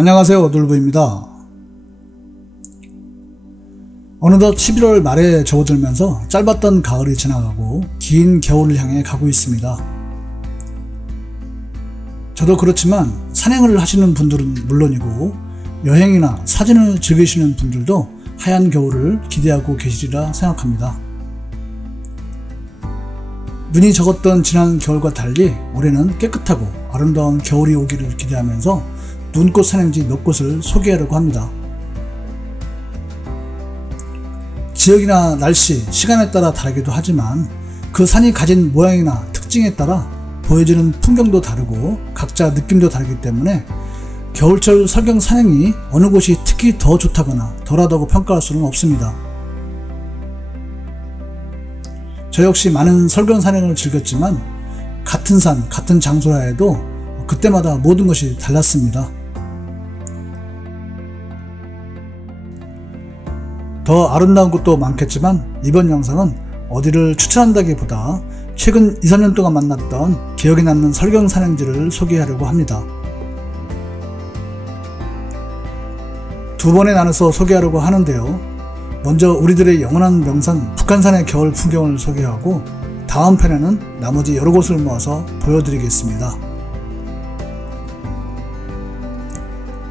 안녕하세요, 놀부입니다. 어느덧 11월 말에 접어들면서 짧았던 가을이 지나가고 긴 겨울을 향해 가고 있습니다. 저도 그렇지만 산행을 하시는 분들은 물론이고 여행이나 사진을 즐기시는 분들도 하얀 겨울을 기대하고 계시리라 생각합니다. 눈이 적었던 지난 겨울과 달리 올해는 깨끗하고 아름다운 겨울이 오기를 기대하면서 눈꽃 산행지 몇 곳을 소개하려고 합니다. 지역이나 날씨, 시간에 따라 다르기도 하지만 그 산이 가진 모양이나 특징에 따라 보여지는 풍경도 다르고 각자 느낌도 다르기 때문에 겨울철 설경 산행이 어느 곳이 특히 더 좋다거나 덜하다고 평가할 수는 없습니다. 저 역시 많은 설경 산행을 즐겼지만 같은 산, 같은 장소라 해도 그때마다 모든 것이 달랐습니다. 더 아름다운 곳도 많겠지만 이번 영상은 어디를 추천한다기보다 최근 2-3년 동안 만났던 기억에 남는 설경 산행지를 소개하려고 합니다. 두 번에 나눠서 소개하려고 하는데요. 먼저 우리들의 영원한 명산 북한산의 겨울 풍경을 소개하고 다음 편에는 나머지 여러 곳을 모아서 보여드리겠습니다.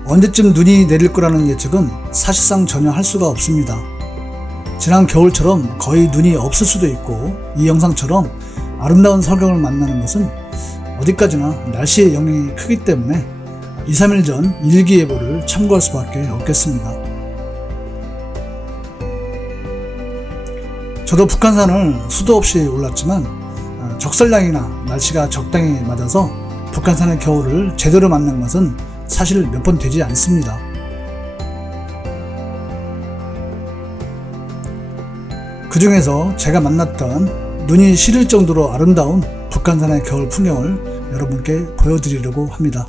언제쯤 눈이 내릴 거라는 예측은 사실상 전혀 할 수가 없습니다. 지난 겨울처럼 거의 눈이 없을 수도 있고 이 영상처럼 아름다운 설경을 만나는 것은 어디까지나 날씨의 영향이 크기 때문에 2-3일 전 일기예보를 참고할 수밖에 없겠습니다. 저도 북한산을 수도 없이 올랐지만 적설량이나 날씨가 적당히 맞아서 북한산의 겨울을 제대로 만난 것은 사실 몇 번 되지 않습니다. 그 중에서 제가 만났던 눈이 시릴 정도로 아름다운 북한산의 겨울 풍경을 여러분께 보여드리려고 합니다.